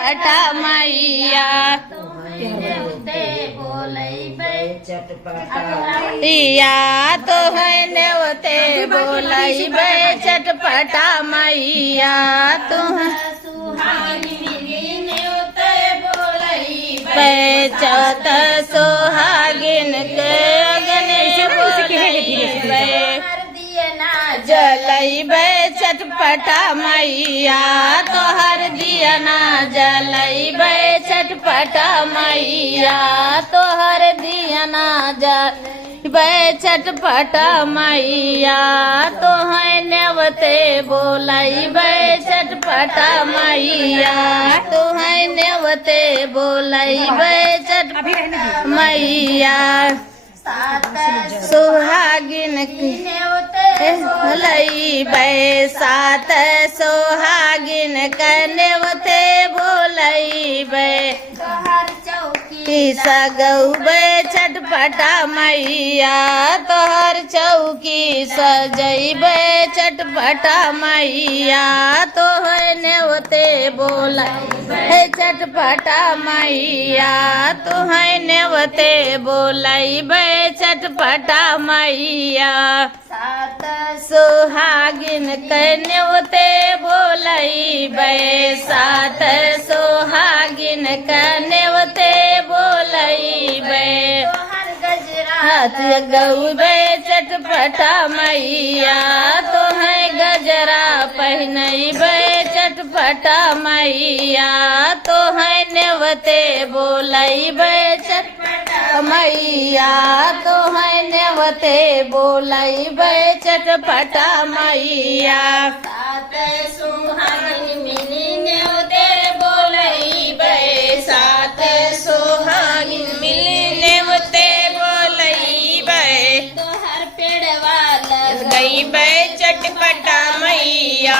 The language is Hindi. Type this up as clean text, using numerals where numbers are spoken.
चटपटा मैया या तो है नेवते बोलैबे चटपटा मैया तुम चौथ सोहागिन के जलैबे चटपटा मैया तोहर दिया ना जलैबे चटपटा मैया तोहर दिया ना जलैबे चटपटा मैया तोहर नेवते बोलैबे चटपटा मैया तोहर नेवते बोलैबे चटपटा मैया सुहागिन बोलैबे सात सोहागिन कनेवते बोलैबे सगौबे चटपटा मैया तोहर चौकी सजैबे चटपटा मैया तोहर नेवते बोलैबे चटपटा मैया तोहर नेवते बोलैबे चटपटा मैया सात सोहागिन कनेवते बोलैबे सात सोहागिन कनेवते बोलैबे हाथ गौबे चटपटा मैया तोहर गजरा पहनैबे चटपटा मैया तोहर नेवते बोलैबे चटपटा मैया तोहर नेवते बोलैबे चटपटा मैया सात सोहागिन मिली नेवते बोलैबे सात सोहागिन मिली नेवते बोलैबे तोहर पेड़वा लगैबे चटपटा मैया